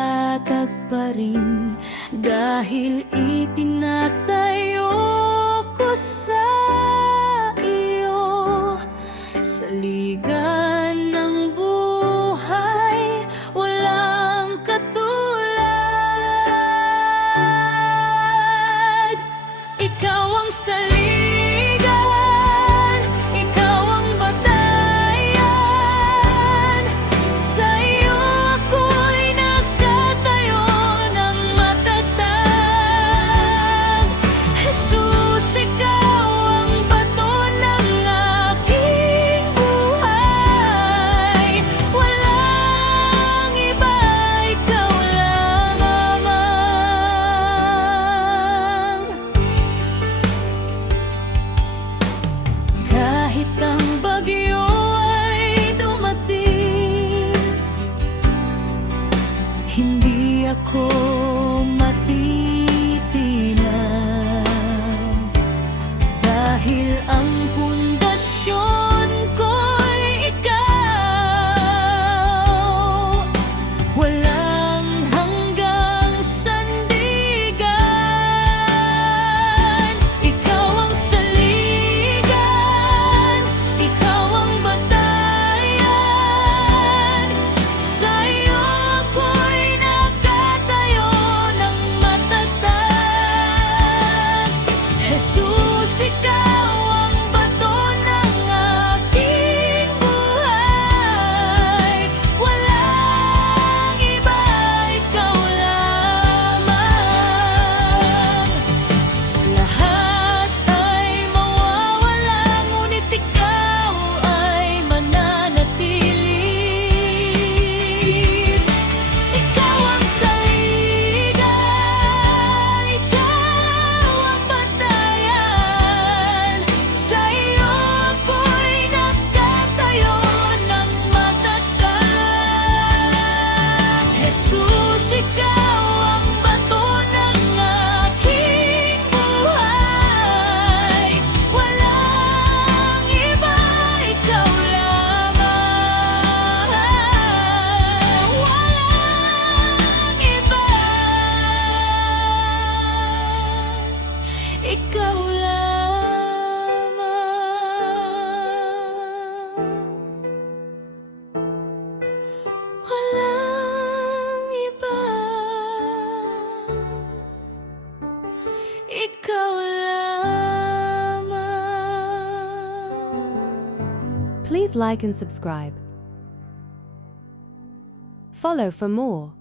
nakatatag pa rin, dahil itinatayo ko sa iyo. Sa liga ng buhay, walang katulad. Ikaw ang saligan, ikaw ang batayan. Sa iyo ako'y nagtatayo ng matatag. Jesus, ikaw ang bato ng aking buhay. Walang iba, ikaw lamang. Kahit ang bagyo ay dumating, hindi ako matitinag, dahil ang pundasyon ko'y ikaw. Walang hanggang sandigan. Ikaw ang saligan, ikaw ang batayan. Sa iyo ako'y nagtatayo ng matatag. Jesus, ikaw ang bato ng aking buhay. Walang iba, ikaw lamang. Lahat ay mawawala, ngunit ikaw ay mananatili. Ikaw ang saligan, ikaw ang batayan. Sa iyo ako'y nagtatayo ng matatag. Jesus, ikaw ang bato ng aking buhay. Walang iba, ikaw lamang. Walang iba, ikaw lamang. Walang iba, ikaw lamang. Please like and subscribe. Follow for more.